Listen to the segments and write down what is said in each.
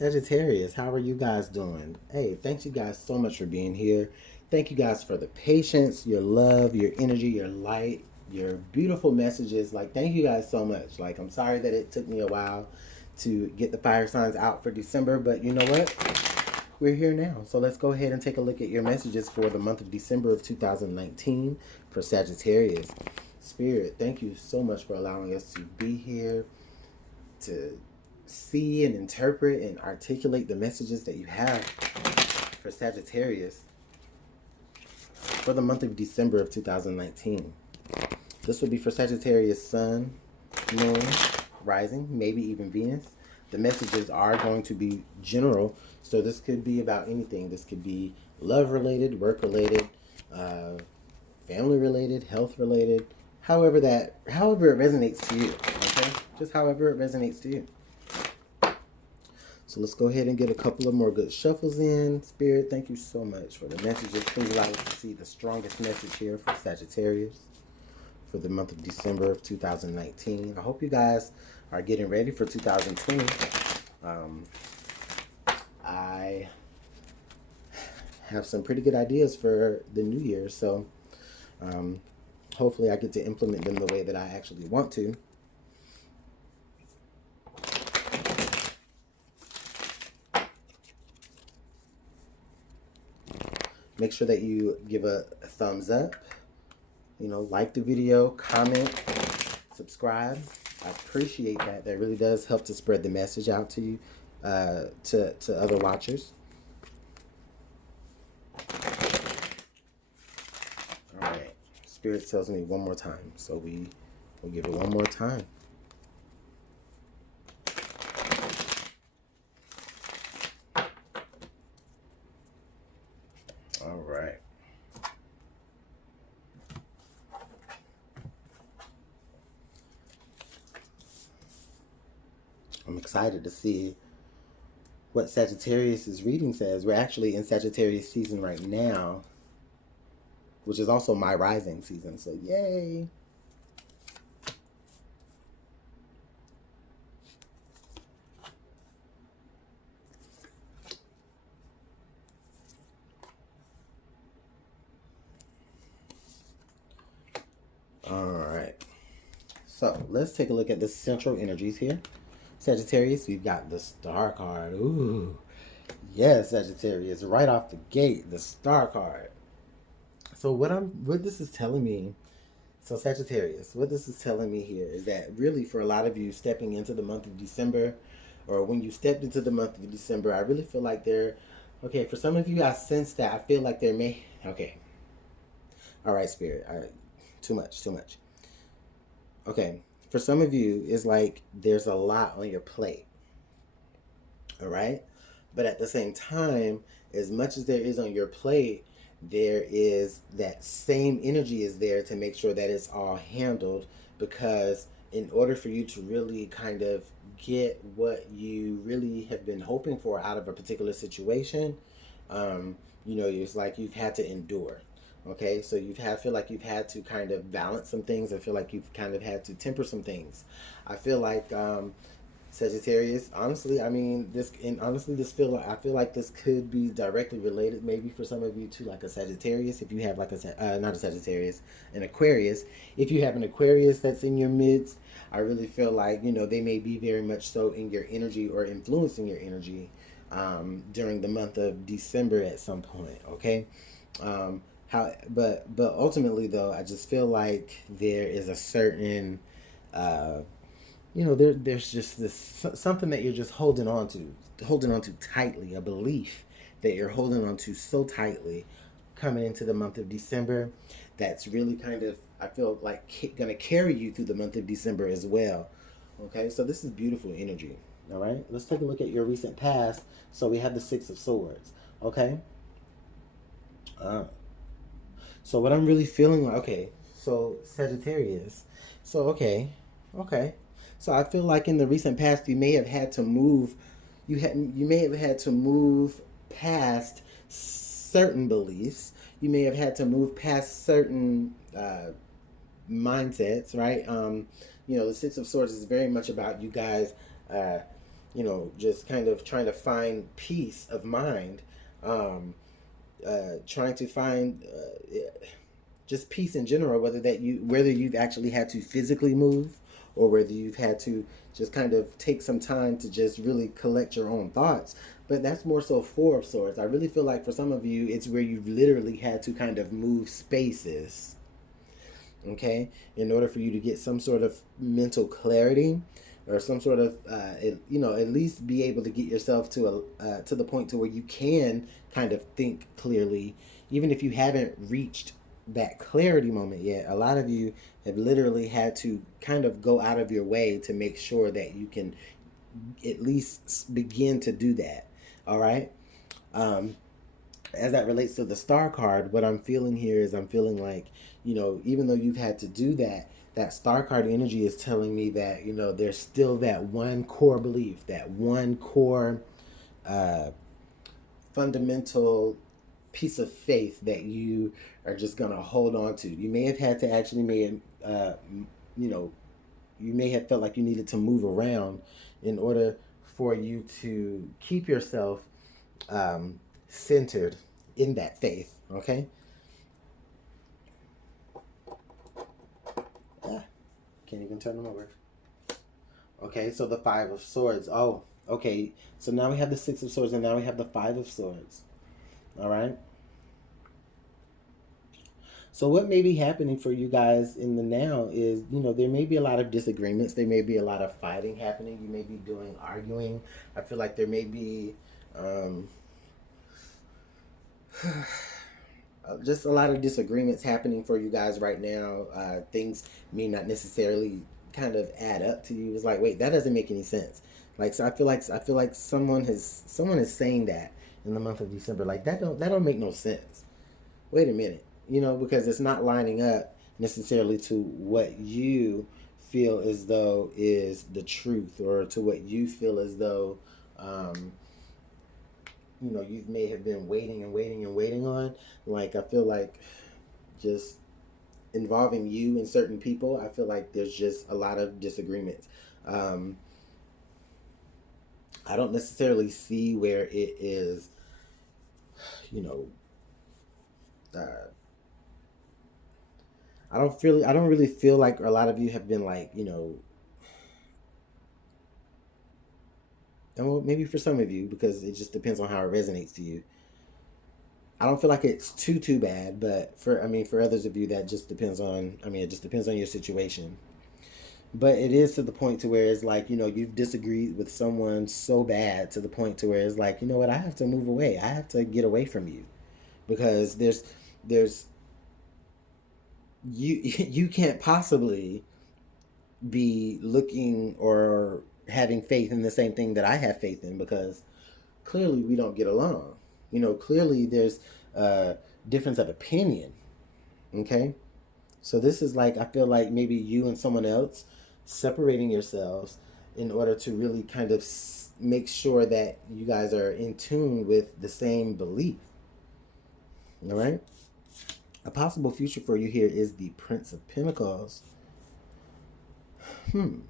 Sagittarius, how are you guys doing? Hey, thanks you guys so much for being here. Thank you guys for the patience, your love, your energy, your light, your beautiful messages. Like, thank you guys so much. Like, I'm sorry that it took me a while to get the fire signs out for December, but you know what? We're here now. So let's go ahead and take a look at your messages for the month of December of 2019 for Sagittarius. Spirit, thank you so much for allowing us to be here to see and interpret and articulate the messages that you have for Sagittarius for the month of December of 2019. This would be for Sagittarius Sun, Moon, Rising, maybe even Venus. The messages are going to be general, so this could be about anything. This could be love related, work related, family related, health related, however it resonates to you. Okay, just however it resonates to you. So let's go ahead and get a couple of more good shuffles in. Spirit, thank you so much for the messages. Please allow us to see the strongest message here for Sagittarius for the month of December of 2019. I hope you guys are getting ready for 2020. I have some pretty good ideas for the new year, so hopefully I get to implement them the way that I actually want to. Make sure that you give a thumbs up, like the video, comment, subscribe. I appreciate that. That really does help to spread the message out to you, to other watchers. All right. Spirit tells me one more time, so we'll give it one more time. All right. I'm excited to see what Sagittarius' reading says. We're actually in Sagittarius season right now, which is also my rising season, so yay! Alright, so let's take a look at the central energies here. Sagittarius, we've got the Star card. Ooh, yes, Sagittarius, right off the gate, the Star card. So what this is telling me, so Sagittarius, what this is telling me here is that really for a lot of you stepping into the month of December, or when you stepped into the month of December, I really feel like okay, for some of you, I sense that I feel like okay. All right, Spirit, all right, too much. Okay, for some of you, it's like there's a lot on your plate, all right? But at the same time, as much as there is on your plate, there is that same energy is there to make sure that it's all handled, because in order for you to really kind of get what you really have been hoping for out of a particular situation, it's like you've had to endure. Okay, so feel like you've had to kind of balance some things. I feel like you've kind of had to temper some things. I feel like Sagittarius, honestly, I feel like this could be directly related, maybe for some of you to like a Sagittarius. If you have like not a Sagittarius, an Aquarius. If you have an Aquarius that's in your midst, I really feel like they may be very much so in your energy or influencing your energy during the month of December at some point. Okay. But ultimately though, I just feel like there is a certain, there's just this something that you're just holding on to tightly, a belief that you're holding on to so tightly coming into the month of December that's really kind of, I feel like, going to carry you through the month of December as well. Okay, so this is beautiful energy. All right, let's take a look at your recent past. So we have the Six of Swords. Okay. So what I'm really feeling like, okay, so Sagittarius. So, okay. So I feel like in the recent past, you may have had to move, you may have had to move past certain beliefs. You may have had to move past certain mindsets, right? The Six of Swords is very much about you guys you know, just kind of trying to find peace of mind, trying to find just peace in general, whether you've actually had to physically move, or whether you've had to just kind of take some time to just really collect your own thoughts. But that's more so Four of Swords. I really feel like for some of you, it's where you've literally had to kind of move spaces, okay, in order for you to get some sort of mental clarity, or some sort of you know, at least be able to get yourself to the point to where you can kind of think clearly, even if you haven't reached that clarity moment yet. A lot of you have literally had to kind of go out of your way to make sure that you can at least begin to do that. All right. As that relates to the star card, what I'm feeling here is I'm feeling like, you know, even though you've had to do that, that star card energy is telling me that, you know, there's still that one core belief, that one core uh, fundamental piece of faith that you are just going to hold on to. You may have had to actually you know, you may have felt like you needed to move around in order for you to keep yourself centered in that faith. Okay. Ah, can't even turn them over. Okay, so the Five of Swords. Oh, okay. So now we have the Six of Swords, and now we have the Five of Swords. All right. So what may be happening for you guys in the now is, you know, there may be a lot of disagreements. There may be a lot of fighting happening. You may be doing arguing. I feel like there may be um, just a lot of disagreements happening for you guys right now. Things may not necessarily kind of add up to you. It's like, wait, that doesn't make any sense. Like, so I feel like someone is saying that in the month of December. Like, that don't make no sense. Wait a minute, you know, because it's not lining up necessarily to what you feel as though is the truth, or to what you feel as though um, you know, you may have been waiting and waiting and waiting on. Like, I feel like just involving you and certain people, I feel like there's just a lot of disagreements. um, I don't necessarily see where it is, you know, uh, I don't really feel like a lot of you have been like, you know, and well, maybe for some of you, because it just depends on how it resonates to you. I don't feel like it's too bad, but for others of you, that just depends on. I mean, it just depends on your situation. But it is to the point to where it's like, you know, you've disagreed with someone so bad to the point to where it's like, you know what, I have to move away. I have to get away from you, because there's you you can't possibly be looking or having faith in the same thing that I have faith in, because clearly we don't get along. You know, clearly there's a difference of opinion. Okay. So this is like, I feel like maybe you and someone else separating yourselves in order to really kind of make sure that you guys are in tune with the same belief. All right. A possible future for you here is the Prince of Pentacles. Hmm.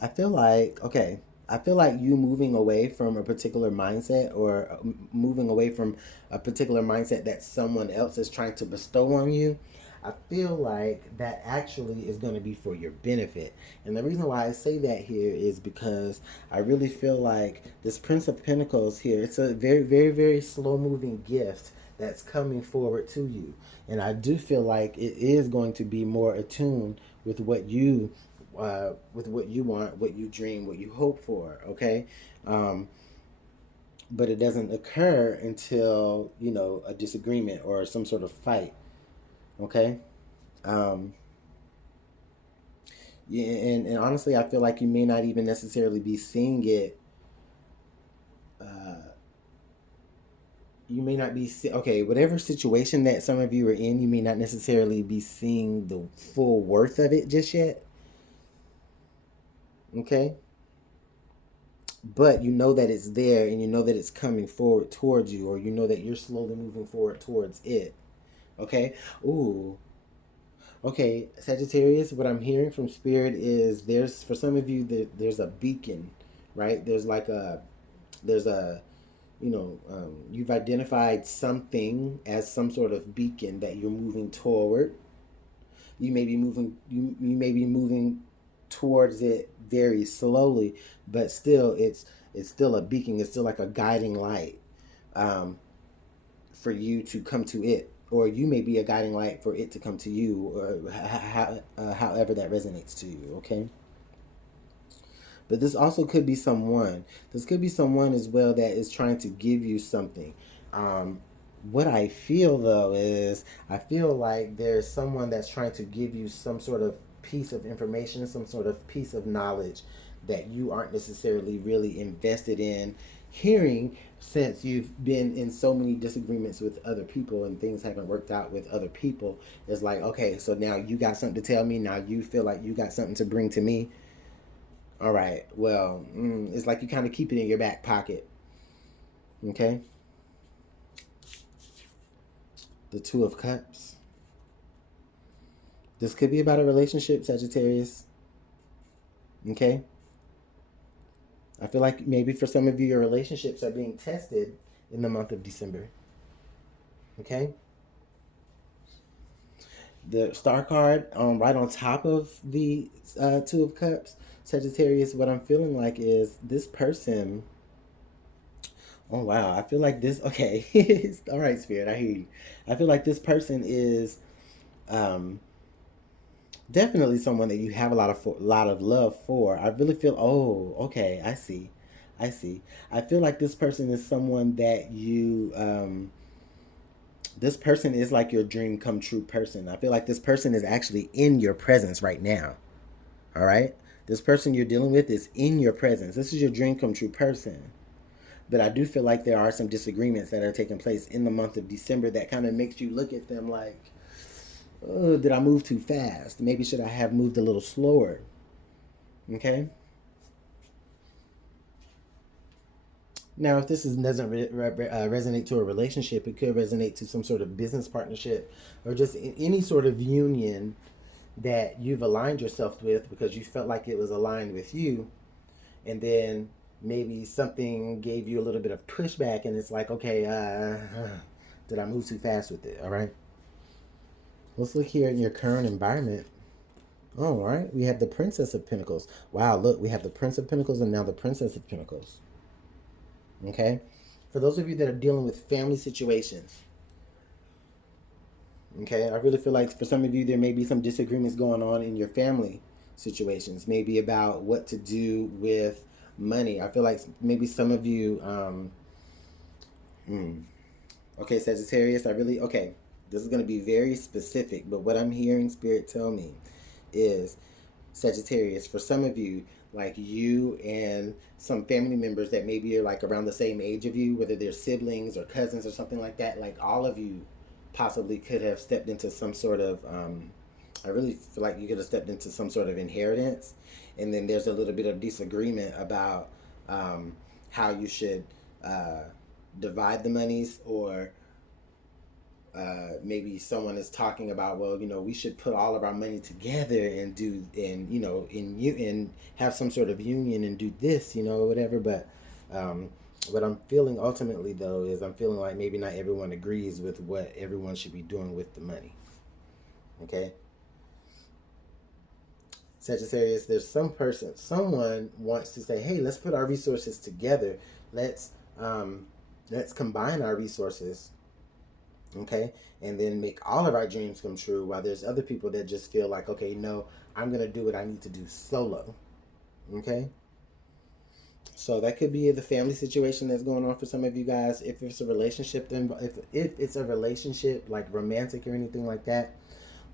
I feel like, okay, I feel like you moving away from a particular mindset, or moving away from a particular mindset that someone else is trying to bestow on you. I feel like that actually is going to be for your benefit. And the reason why I say that here is because I really feel like this Prince of Pentacles here, it's a very, very, very slow moving gift that's coming forward to you. And I do feel like it is going to be more attuned with what you want, what you dream, what you hope for. Okay. Um, but it doesn't occur until, you know, a disagreement or some sort of fight. Okay. Um, yeah, and honestly, I feel like you may not even necessarily be seeing it. Uh, you may not be okay. Whatever situation that some of you are in, you may not necessarily be seeing the full worth of it just yet. Okay, but you know that it's there, and you know that it's coming forward towards you, or you know that you're slowly moving forward towards it. Okay. Ooh. Okay, Sagittarius, what I'm hearing from Spirit is, there's, for some of you, there's a beacon right? There's a you've identified something as some sort of beacon that you're moving toward. You may be moving towards it very slowly, but still it's still a beacon. It's still like a guiding light, for you to come to it, or you may be a guiding light for it to come to you, or however that resonates to you. Okay. But this also could be someone. This could be someone as well that is trying to give you something. What I feel though is I feel like there's someone that's trying to give you some sort of piece of information, some sort of piece of knowledge that you aren't necessarily really invested in hearing, since you've been in so many disagreements with other people and things haven't worked out with other people. It's like, okay, so now you got something to tell me. Now you feel like you got something to bring to me. All right, well, it's like you kind of keep it in your back pocket. Okay. The Two of Cups. This could be about a relationship, Sagittarius. Okay. I feel like maybe for some of you, your relationships are being tested in the month of December. Okay. The Star card, right on top of the Two of Cups, Sagittarius, what I'm feeling like is this person. Oh, wow. I feel like this. Okay. All right, Spirit. I hear you. I feel like this person is um, definitely someone that you have a lot of love for. I really feel. Oh, okay. I see. I see. I feel like this person is someone that you. This person is like your dream come true person. I feel like this person is actually in your presence right now. All right. This person you're dealing with is in your presence. This is your dream come true person. But I do feel like there are some disagreements that are taking place in the month of December that kind of makes you look at them like, oh, did I move too fast? Maybe should I have moved a little slower? Okay. Now, if doesn't resonate to a relationship, it could resonate to some sort of business partnership or just any sort of union that you've aligned yourself with because you felt like it was aligned with you. And then maybe something gave you a little bit of pushback and it's like, okay, did I move too fast with it? All right. Let's look here in your current environment. All right. We have the Princess of Pentacles. Wow, look, we have the Prince of Pentacles and now the Princess of Pentacles. Okay. For those of you that are dealing with family situations, okay, I really feel like for some of you, there may be some disagreements going on in your family situations, maybe about what to do with money. I feel like maybe some of you, okay, Sagittarius, okay, this is going to be very specific, but what I'm hearing Spirit tell me is, Sagittarius, for some of you, like you and some family members that maybe are like around the same age of you, whether they're siblings or cousins or something like that, like all of you possibly could have stepped into some sort of, I really feel like you could have stepped into some sort of inheritance. And then there's a little bit of disagreement about how you should divide the monies, or maybe someone is talking about, well, we should put all of our money together and do, and and have some sort of union and do this, whatever. But what I'm feeling ultimately though is I'm feeling like maybe not everyone agrees with what everyone should be doing with the money. Okay. Sagittarius, there's someone wants to say, hey, let's put our resources together. Let's combine our resources, okay, and then make all of our dreams come true, while there's other people that just feel like, okay, no, I'm going to do what I need to do solo, okay? So that could be the family situation that's going on for some of you guys. If it's a relationship, then if it's a relationship, like romantic or anything like that,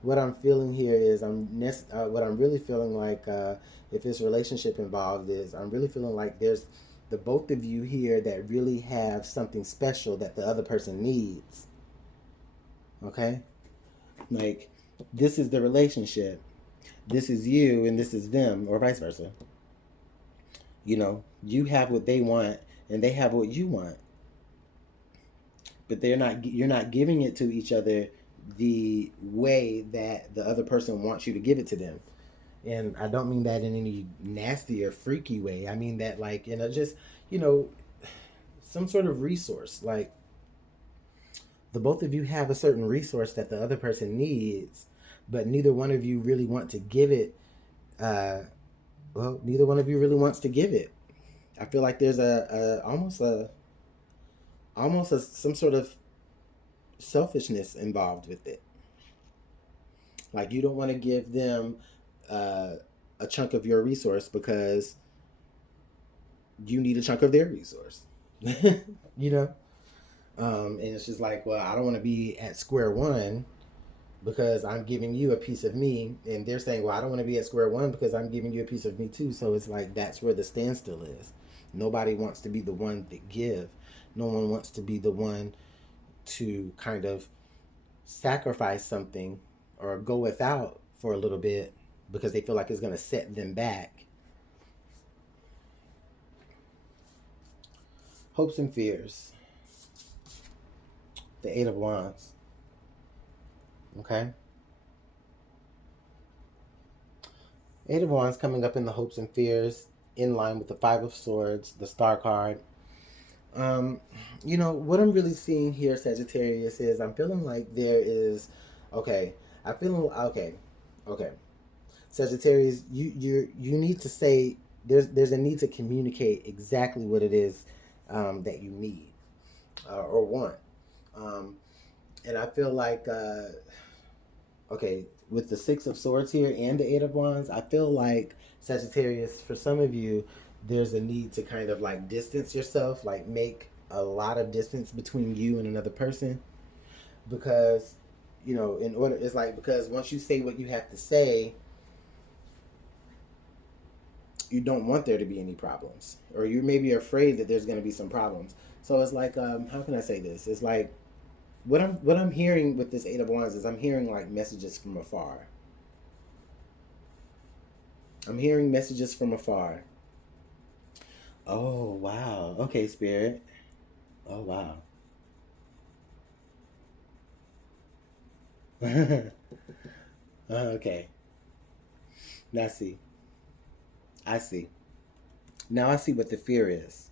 what I'm feeling here is what I'm really feeling like, if this relationship involved, is I'm really feeling like there's the both of you here that really have something special that the other person needs. Okay? Like, this is the relationship. This is you and this is them, or vice versa. You have what they want and they have what you want. But you're not giving it to each other the way that the other person wants you to give it to them. And I don't mean that in any nasty or freaky way. I mean that like, just, you know, some sort of resource. Like the both of you have a certain resource that the other person needs, but neither one of you really want to give it. Uh, well, neither one of you really wants to give it. I feel like there's almost some sort of selfishness involved with it. Like you don't want to give them uh, a chunk of your resource because you need a chunk of their resource. you know, and it's just like, well, I don't want to be at square one because I'm giving you a piece of me, and they're saying, well, I don't want to be at square one because I'm giving you a piece of me too. So it's like that's where the standstill is. Nobody wants to be the one that give. No one wants to be the one to kind of sacrifice something or go without for a little bit because they feel like it's going to set them back. Hopes and fears. The Eight of Wands. Okay. Eight of Wands coming up in the hopes and fears in line with the Five of Swords, the Star card. What I'm really seeing here, Sagittarius, is I'm feeling like there is, okay, okay. Sagittarius, you need to say there's a need to communicate exactly what it is that you need or want. And I feel like, okay, with the Six of Swords here and the Eight of Wands, I feel like Sagittarius, for some of you, there's a need to kind of like distance yourself, like make a lot of distance between you and another person, because because once you say what you have to say, you don't want there to be any problems, or you may be afraid that there's going to be some problems. So it's like, how can I say this? It's like what I'm hearing with this Eight of Wands is I'm hearing like messages from afar. I'm hearing messages from afar. Oh, wow. Okay, Spirit. Oh, wow. Okay. Now I see. I see. Now I see what the fear is.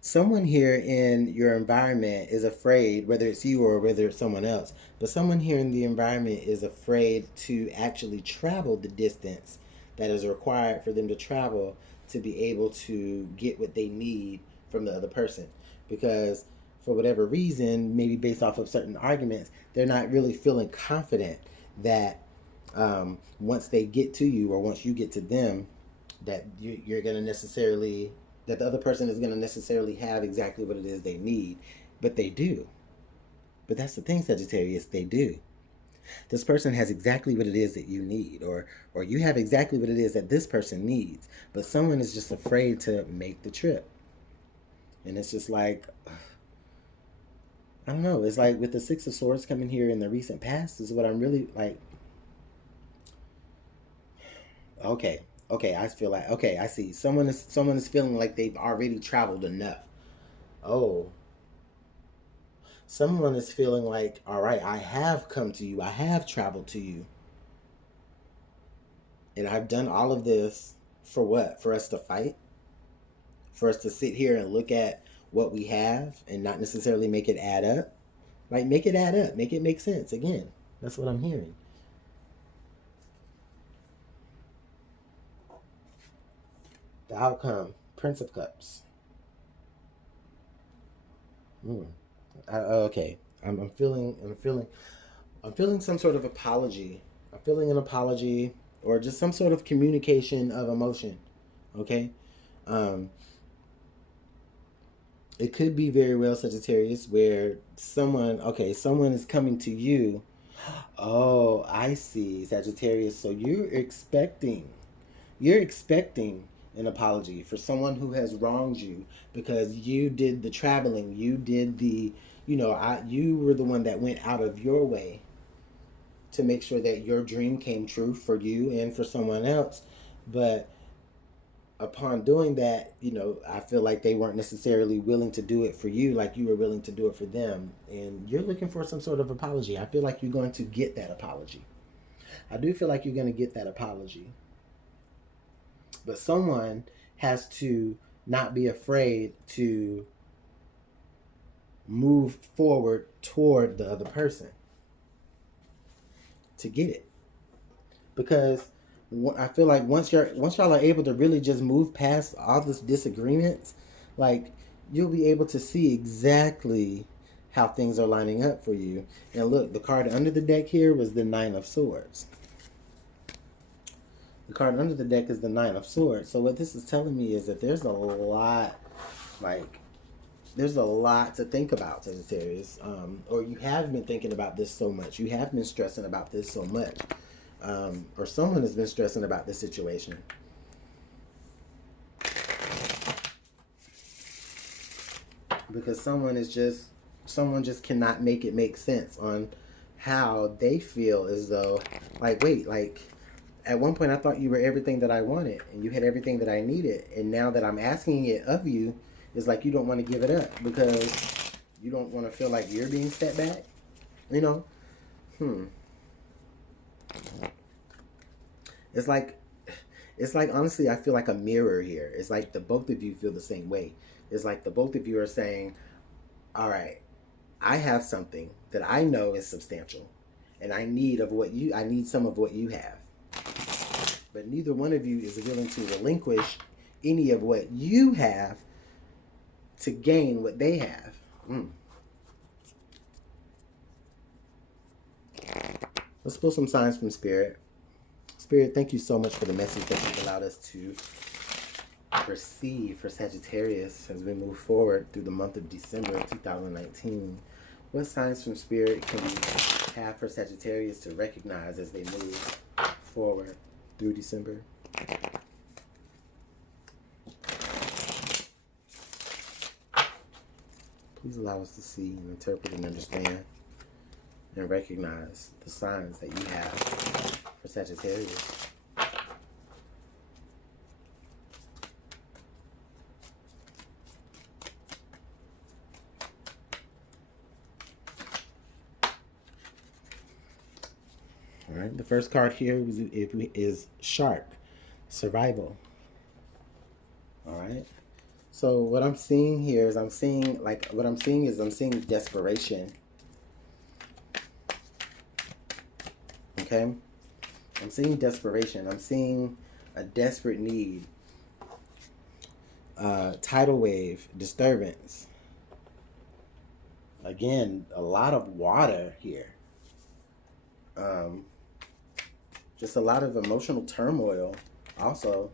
Someone here in your environment is afraid, whether it's you or whether it's someone else, but someone here in the environment is afraid to actually travel the distance that is required for them to travel to be able to get what they need from the other person. Because for whatever reason, maybe based off of certain arguments, they're not really feeling confident that once they get to you or once you get to them, that you're going to necessarily, that the other person is going to necessarily have exactly what it is they need. But they do. But that's the thing, Sagittarius, they do. This person has exactly what it is that you need, or you have exactly what it is that this person needs. But someone is just afraid to make the trip. And it's just like, I don't know. It's like with the Six of Swords coming here in the recent past is what I'm really like. Okay, I feel like, okay, I see. Someone is feeling like they've already traveled enough. Oh, someone is feeling like, all right, I have come to you. I have traveled to you. And I've done all of this for what? For us to fight? For us to sit here and look at what we have and not necessarily make it add up? Like, make it add up. Make it make sense. Again, that's what I'm hearing. The outcome, Prince of Cups. Mm. Okay, I'm feeling some sort of apology. I'm feeling an apology or just some sort of communication of emotion. Okay, um, it could be very well Sagittarius where someone is coming to you. Oh, I see, Sagittarius. So you're expecting an apology for someone who has wronged you because you did the traveling, you did the, you were the one that went out of your way to make sure that your dream came true for you and for someone else. But upon doing that, I feel like they weren't necessarily willing to do it for you like you were willing to do it for them. And you're looking for some sort of apology. I feel like you're going to get that apology. I do feel like you're going to get that apology. But someone has to not be afraid to move forward toward the other person to get it. Because I feel like once y'all are able to really just move past all this disagreements, like you'll be able to see exactly how things are lining up for you. And look, the card under the deck here was the Nine of Swords. The card under the deck is the Nine of Swords. So what this is telling me is that there's a lot, there's a lot to think about, Sagittarius. Or you have been thinking about this so much. You have been stressing about this so much. Or someone has been stressing about this situation. Because someone just cannot make it make sense on how they feel as though, like, wait, like, at one point I thought you were everything that I wanted and you had everything that I needed. And now that I'm asking it of you, it's like you don't want to give it up because you don't want to feel like you're being set back. You know? It's like honestly, I feel like a mirror here. It's like the both of you feel the same way. It's like the both of you are saying, all right, I have something that I know is substantial and I need some of what you have. But neither one of you is willing to relinquish any of what you have to gain what they have. Let's pull some signs from Spirit. Spirit, thank you so much for the message that you've allowed us to receive for Sagittarius as we move forward through the month of December of 2019. What signs from Spirit can we have for Sagittarius to recognize as they move forward through December? Please allow us to see and interpret and understand and recognize the signs that you have for Sagittarius. All right, the first card here is Shark, Survival. All right. So what I'm seeing here is I'm seeing desperation. Okay? I'm seeing desperation. I'm seeing a desperate need. Tidal wave, disturbance. Again, a lot of water here. Just a lot of emotional turmoil also.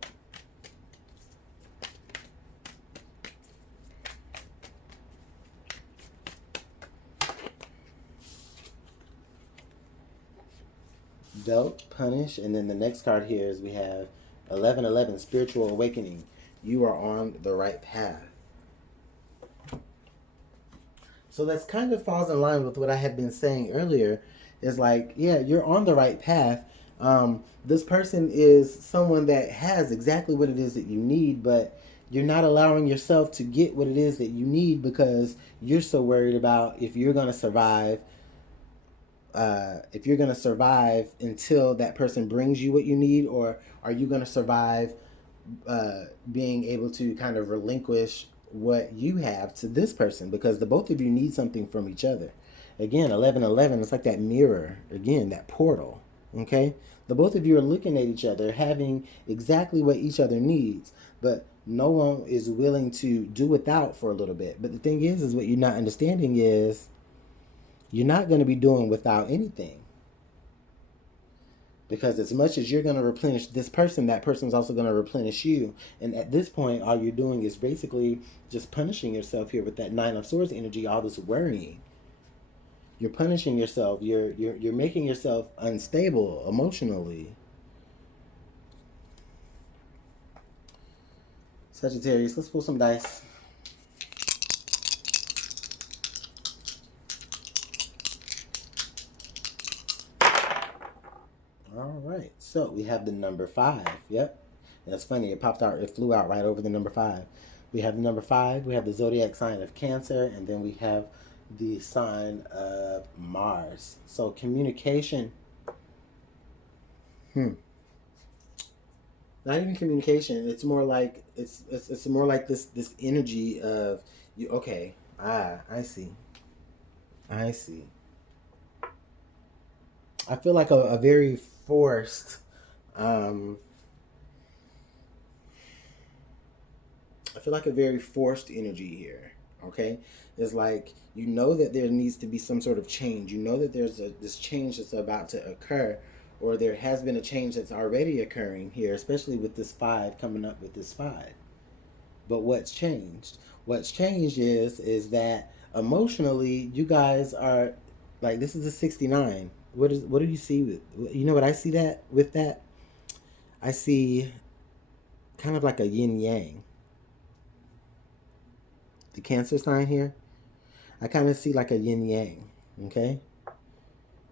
Dealt, punish, and then the next card here is we have 1111, spiritual awakening. You are on the right path. So that's kind of falls in line with what I had been saying earlier. Is like, yeah, you're on the right path. This person is someone that has exactly what it is that you need, but you're not allowing yourself to get what it is that you need because you're so worried about if you're going to survive. If you're going to survive until that person brings you what you need, or are you going to survive being able to kind of relinquish what you have to this person, because the both of you need something from each other. Again, 1111, it's like that mirror, again, that portal, okay? The both of you are looking at each other, having exactly what each other needs, but no one is willing to do without for a little bit. But the thing is what you're not understanding is you're not going to be doing without anything. Because as much as you're going to replenish this person, that person's also going to replenish you. And at this point, all you're doing is basically just punishing yourself here with that Nine of Swords energy, all this worrying. You're punishing yourself. You're making yourself unstable emotionally. Sagittarius, let's pull some dice. All right, so we have the number 5. Yep, that's funny. It popped out. It flew out right over the number 5. We have the number 5. We have the zodiac sign of Cancer, and then we have the sign of Mars. So communication. Not even communication. It's more like it's more like this energy of you. Okay, I see, I see. I feel like a very forced. Um, I feel like a very forced energy here. Okay, it's like you know that there needs to be some sort of change. You know that there's this change that's about to occur, or there has been a change that's already occurring here, especially with this five coming up with this five. But what's changed? What's changed is that emotionally, you guys are like this is a 69. What do you see with you know what I see that with that? I see kind of like a yin yang. The Cancer sign here, I kind of see like a yin yang. Okay.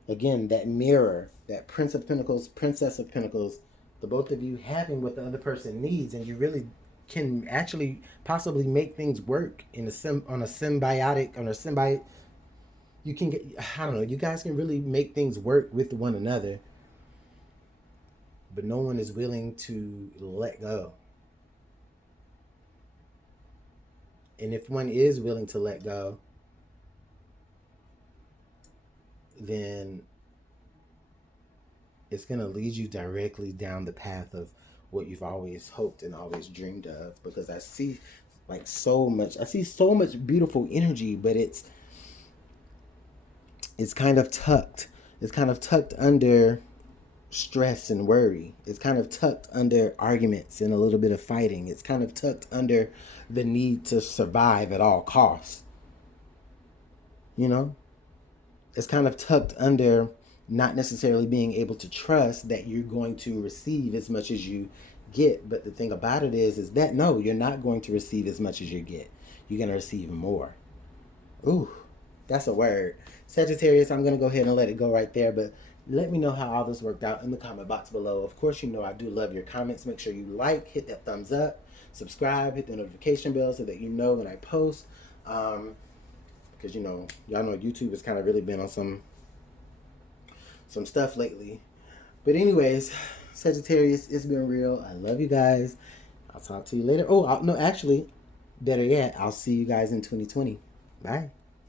Again, that mirror, that Prince of Pentacles, Princess of Pentacles, the both of you having what the other person needs, and you really can actually possibly make things work in on a symbiotic on a symbiote. You can get, I don't know, you guys can really make things work with one another, but no one is willing to let go. And if one is willing to let go, then it's going to lead you directly down the path of what you've always hoped and always dreamed of. Because I see like so much, I see so much beautiful energy, but it's kind of tucked. It's kind of tucked under stress and worry. It's kind of tucked under arguments and a little bit of fighting. It's kind of tucked under the need to survive at all costs. You know? It's kind of tucked under not necessarily being able to trust that you're going to receive as much as you get. But the thing about it is that no, you're not going to receive as much as you get. You're going to receive more. Ooh, that's a word. Sagittarius, I'm going to go ahead and let it go right there. But let me know how all this worked out in the comment box below. Of course, you know I do love your comments. Make sure you like, hit that thumbs up, subscribe, hit the notification bell so that you know when I post. Because, you know, y'all know YouTube has kind of really been on some stuff lately. But anyways, Sagittarius, it's been real. I love you guys. I'll talk to you later. Oh, no, actually, better yet, I'll see you guys in 2020. Bye.